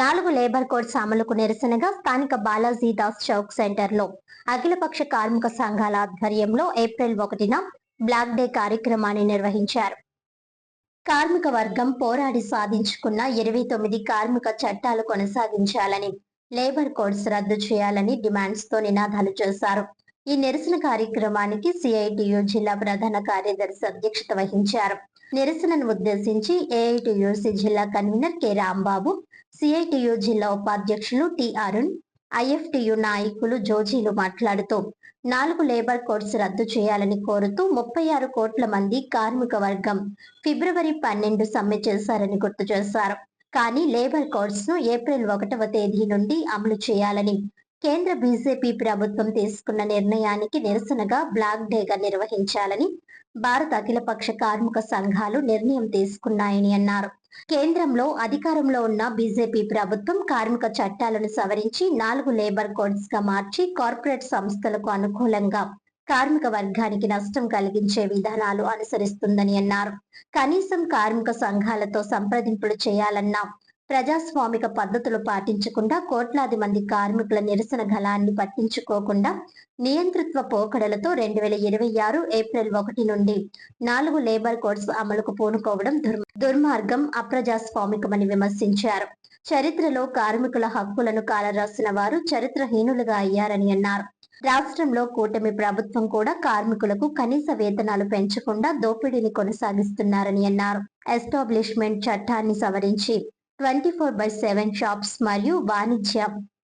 4 labour codes అమలుకు నిరసనగా స్థానిక బాలాజీదాస్ చౌక్ సెంటర్లో అఖిలపక్ష కార్మిక సంఘాల ఆధ్వర్యంలో ఏప్రిల్ 1న బ్లాక్ డే కార్యక్రమాన్ని నిర్వహించారు. కార్మిక వర్గం పోరాడి సాధించుకున్న 29 కార్మిక చట్టాలు కొనసాగించాలని, లేబర్ కోడ్స్ రద్దు చేయాలని డిమాండ్స్ తో నినాదాలు చేశారు. ఈ నిరసన కార్యక్రమానికి సిఐటియు జిల్లా ప్రధాన కార్యదర్శి అధ్యక్షత వహించారు. నిరసనను ఉద్దేశించి ఏఐటియుసి జిల్లా కన్వీనర్ కె రాంబాబు, సిఐటియు జిల్లా ఉపాధ్యక్షులు టి అరుణ్, ఐఎఫ్టియు నాయకులు జోజీలు మాట్లాడుతూ 4 లేబర్ కోడ్స్ రద్దు చేయాలని కోరుతూ 36 కోట్ల మంది కార్మిక వర్గం ఫిబ్రవరి 12 సమ్మె చేశారని గుర్తు చేశారు. కానీ లేబర్ కోడ్స్ ను ఏప్రిల్ 1వ తేదీ నుండి అమలు చేయాలని కేంద్ర బీజేపీ ప్రభుత్వం తీసుకున్న నిర్ణయానికి నిరసనగా బ్లాక్ డేగా నిర్వహించాలని భారత అఖిలపక్ష కార్మిక సంఘాలు నిర్ణయం తీసుకున్నాయని అన్నారు. కేంద్రంలో అధికారంలో ఉన్న బీజేపీ ప్రభుత్వం కార్మిక చట్టాలను సవరించి 4 లేబర్ కోడ్స్ గా మార్చి కార్పొరేట్ సంస్థలకు అనుకూలంగా కార్మిక వర్గానికి నష్టం కలిగించే విధానాలు అనుసరిస్తుందని అన్నారు. కనీసం కార్మిక సంఘాలతో సంప్రదింపులు చేయాలన్నా ప్రజాస్వామిక పద్ధతులు పాటించకుండా కోట్లాది మంది కార్మికుల నిరసన గళాన్ని పట్టించుకోకుండా నియంతృత్వ పోకడలతో 2026 ఏప్రిల్ 1 నుండి 4 లేబర్ కోడ్స్ అమలుకు పూనుకోవడం దుర్మార్గం, అప్రజాస్వామికమని విమర్శించారు. చరిత్రలో కార్మికుల హక్కులను కాలరాసిన వారు చరిత్రహీనులుగా అయ్యారని అన్నారు. రాష్ట్రంలో కూటమి ప్రభుత్వం కూడా కార్మికులకు కనీస వేతనాలు పెంచకుండా దోపిడీని కొనసాగిస్తున్నారని అన్నారు. ఎస్టాబ్లిష్మెంట్ చట్టాన్ని సవరించి 24/7 షాప్స్ మరియు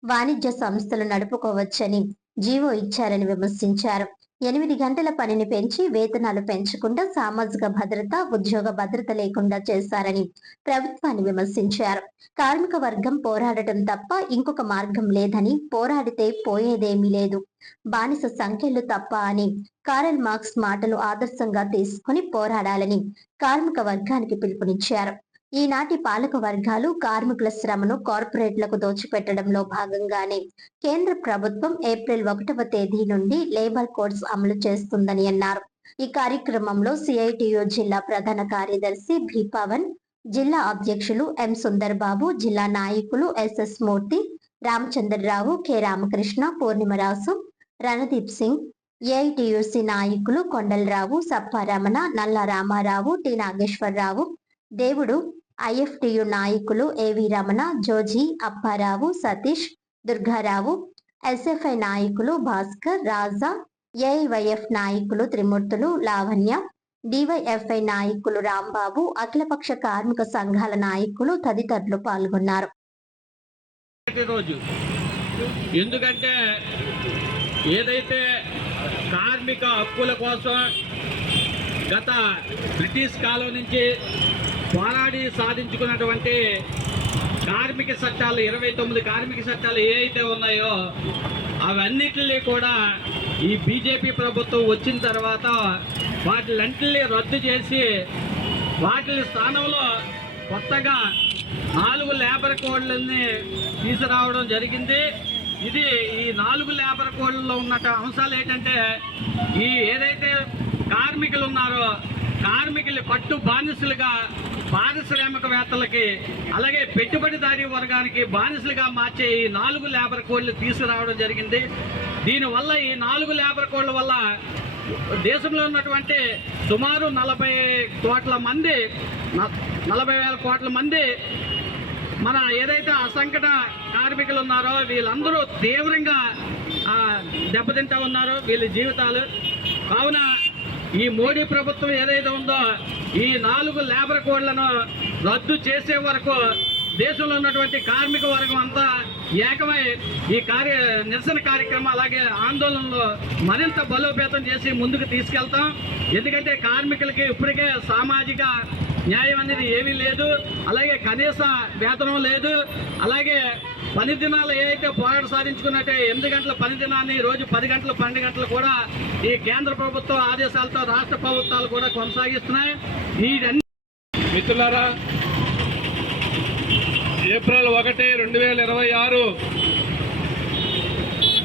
వాణిజ్య సంస్థలు నడుపుకోవచ్చని జీవో ఇచ్చారని విమర్శించారు. 8 గంటల పనిని పెంచి వేతనాలు పెంచకుండా సామాజిక భద్రత, ఉద్యోగ భద్రత లేకుండా చేశారని ప్రభుత్వాన్ని విమర్శించారు. కార్మిక వర్గం పోరాడటం తప్ప ఇంకొక మార్గం లేదని, పోరాడితే పోయేదేమీ లేదు, బానిస సంఖ్యలు తప్ప అని కారల్ మార్క్స్ మాటలు ఆదర్శంగా తీసుకుని పోరాడాలని కార్మిక వర్గానికి పిలుపునిచ్చారు. ఈనాటి పాలక వర్గాలు కార్మికుల శ్రమను కార్పొరేట్లకు దోచిపెట్టడంలో భాగంగానే కేంద్ర ప్రభుత్వం ఏప్రిల్ 1వ తేదీ నుండి లేబర్ కోడ్స్ అమలు చేస్తుందని అన్నారు. ఈ కార్యక్రమంలో సిఐటియు జిల్లా ప్రధాన కార్యదర్శి బి పవన్, జిల్లా అధ్యక్షులు ఎం సుందర్ బాబు, జిల్లా నాయకులు ఎస్ఎస్ మూర్తి, రామచంద్రరావు, కె రామకృష్ణ, పూర్ణిమరాసు, రణదీప్ సింగ్, ఏఐటియుసి నాయకులు కొండలరావు, సప్పారమణ, నల్ల రామారావు, టి నాగేశ్వరరావు, దేవుడు, ఐఎఫ్టియు నాయకులు ఏవి రమణ, జోజీ, అప్పారావు, సతీష్, దుర్గారావు, ఎస్ఎఫ్ఐ నాయకులు భాస్కర్, రాజా, ఏఐవైఎఫ్ నాయకులు త్రిమూర్తులు, లావణ్య, డివైఎఫ్ఐ నాయకులు రాంబాబు, అఖిలపక్ష కార్మిక సంఘాల నాయకులు తదితరులు పాల్గొన్నారు. ఎందుకంటే ఏదైతే కార్మిక హక్కుల కోసం గత బ్రిటిష్ కాలం నుంచి పోరాడి సాధించుకున్నటువంటి కార్మిక చట్టాలు 29 కార్మిక చట్టాలు ఏ అయితే ఉన్నాయో అవన్నిటిని కూడా ఈ బీజేపీ ప్రభుత్వం వచ్చిన తర్వాత వాటిలన్నింటినీ రద్దు చేసి వాటి స్థానంలో కొత్తగా 4 లేబర్ కోడ్లని తీసుకురావడం జరిగింది. ఇది ఈ 4 లేబర్ కోడ్లలో ఉన్న అంశాలు ఏంటంటే, ఈ ఏదైతే కార్మికులు ఉన్నారో కార్మికులు కట్టు బానిసలుగా పారిశ్రామికవేత్తలకి అలాగే పెట్టుబడిదారీ వర్గానికి బానిసలుగా మార్చే ఈ 4 లేబర్ కోడ్లు తీసుకురావడం జరిగింది. దీనివల్ల ఈ 4 లేబర్ కోడ్ల వల్ల దేశంలో ఉన్నటువంటి సుమారు 40,000 కోట్ల మంది మన ఏదైతే అసంఘటిత కార్మికులు ఉన్నారో వీళ్ళందరూ తీవ్రంగా దెబ్బతింటా ఉన్నారో వీళ్ళ జీవితాలు. కావున ఈ మోడీ ప్రభుత్వం ఏదైతే ఉందో ఈ 4 లేబర్ కోడ్లను రద్దు చేసే వరకు దేశంలో ఉన్నటువంటి కార్మిక వర్గం అంతా ఏకమై ఈ నిరసన కార్యక్రమం అలాగే ఆందోళనలో మరింత బలోపేతం చేసి ముందుకు తీసుకెళ్తాం. ఎందుకంటే కార్మికులకి ఇప్పటికే సామాజిక న్యాయం అనేది ఏమీ లేదు, అలాగే కనీస వేతనం లేదు, అలాగే పని దినాలు ఏదైతే పోరాట సాధించుకున్నట్టే 8 గంటల పని దినాన్ని రోజు 10 గంటలు 12 గంటలు కూడా ఈ కేంద్ర ప్రభుత్వ ఆదేశాలతో రాష్ట్ర ప్రభుత్వాలు కూడా కొనసాగిస్తున్నాయి. మిత్రులారా, ఏప్రిల్ 1, 2026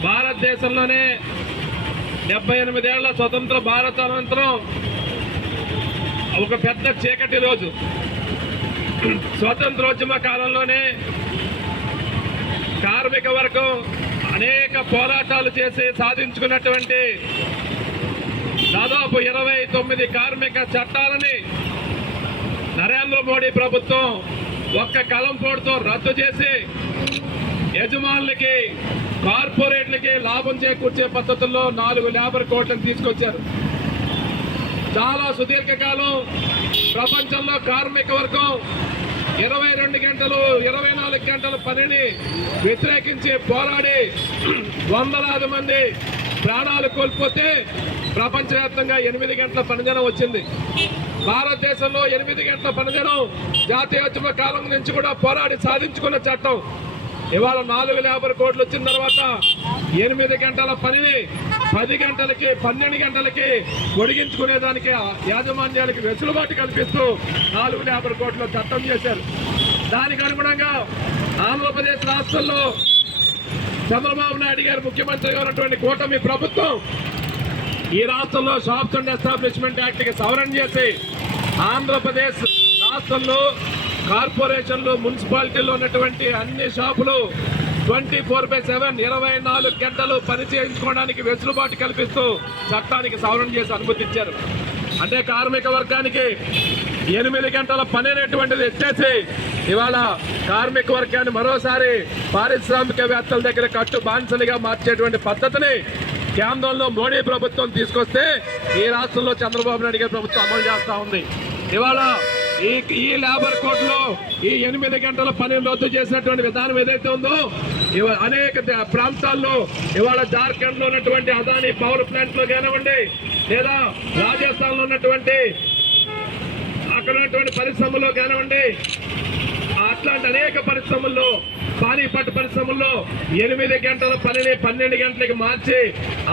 భారతదేశంలోనే 78 ఏళ్ల స్వతంత్ర భారత అనంతరం ఒక పెద్ద చీకటి రోజు. స్వతంత్రోద్యమ కాలంలోనే కార్మిక వర్గం అనేక పోరాటాలు చేసి సాధించుకున్నటువంటి దాదాపు 29 కార్మిక చట్టాలని నరేంద్ర మోడీ ప్రభుత్వం ఒక్క కలంపోటుతో రద్దు చేసి యజమానులకి కార్పొరేట్లకి లాభం చేకూర్చే పద్ధతుల్లో 4 లేబర్ కోడ్లను తీసుకొచ్చారు. చాలా సుదీర్ఘకాలం ప్రపంచంలో కార్మిక వర్గం 22 గంటలు 24 గంటల పనిని వ్యతిరేకించి పోరాడి వందలాది మంది ప్రాణాలు కోల్పోతే ప్రపంచవ్యాప్తంగా 8 గంటల పనిదినం వచ్చింది. భారతదేశంలో 8 గంటల పనిదినం జాతీయోద్యమ కాలం నుంచి కూడా పోరాడి సాధించుకున్న చట్టం. ఇవాళ 4 లేబర్ కోడ్లు వచ్చిన తర్వాత 8 గంటల పనిని 10 గంటలకి 12 గంటలకి పొడిగించుకునేదానికి యాజమాన్యానికి వెసులుబాటు కల్పిస్తూ 4 లేబర్ కోడ్లు చట్టం చేశారు. దానికి అనుగుణంగా ఆంధ్రప్రదేశ్ రాష్ట్రంలో చంద్రబాబు నాయుడు గారు ముఖ్యమంత్రిగా ఉన్నటువంటి కూటమి ప్రభుత్వం ఈ రాష్ట్రంలో షాప్స్ అండ్ ఎస్టాబ్లిష్మెంట్ యాక్ట్ కి సవరణ చేసి ఆంధ్రప్రదేశ్ రాష్ట్రంలో కార్పొరేషన్లు మున్సిపాలిటీలో ఉన్నటువంటి అన్ని షాపులు 24/7 24 గంటలు పని చేయించుకోవడానికి వెసులుబాటు కల్పిస్తూ చట్టానికి సవరణ చేసి అనుమతించారు. అంటే కార్మిక వర్గానికి 8 గంటల పని అనేటువంటిది ఎత్తేసి ఇవాళ కార్మిక వర్గాన్ని మరోసారి పారిశ్రామికవేత్తల దగ్గర కట్టు బానిసలుగా మార్చేటువంటి పద్ధతిని కేంద్రంలో మోడీ ప్రభుత్వం తీసుకొస్తే ఈ రాష్ట్రంలో చంద్రబాబు నాయుడు గారి ప్రభుత్వం అమలు చేస్తా ఉంది. ఇవాళ ఈ లేబర్ కోడ్లో ఈ 8 గంటల పనిని రద్దు చేసినటువంటి విధానం ఏదైతే ఉందో అనేక ప్రాంతాల్లో ఇవాళ జార్ఖండ్ లో ఉన్నటువంటి అదానీ పవర్ ప్లాంట్ లో కానివ్వండి, లేదా రాజస్థాన్ లో ఉన్నటువంటి అక్కడ ఉన్నటువంటి పరిశ్రమల్లో కానివ్వండి, అట్లాంటి అనేక పరిశ్రమల్లో పానీపట్ పరిశ్రమల్లో 8 గంటల పనిని 12 గంటలకి మార్చి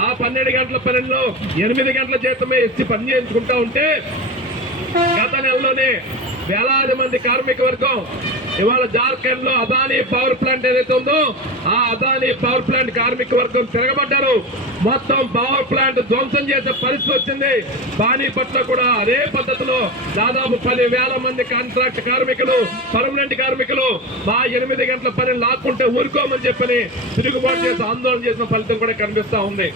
ఆ 12 గంటల పనిలో 8 గంటల జీతమే ఇచ్చి పని చేయించుకుంటా ఉంటే గత నెలలోనే వేలాది మంది కార్మిక వర్గం ఇవాళ జార్ఖండ్ లో అదానీ పవర్ ప్లాంట్ ఏదైతే ఉందో ఆ అదానీ పవర్ ప్లాంట్ కార్మిక వర్గం తిరగబడ్డారు. మొత్తం పవర్ ప్లాంట్ ధ్వంసం చేసే పరిస్థితి వచ్చింది. పానీపట్లో కూడా అదే పద్ధతిలో దాదాపు 10,000 మంది కాంట్రాక్ట్ కార్మికులు, పర్మనెంట్ కార్మికులు మా 8 గంటల పని లాక్కుంటే ఊరుకోమని చెప్పని తిరుగుబాటు చేసి ఆందోళన చేసిన ఫలితం కూడా కనిపిస్తా ఉంది.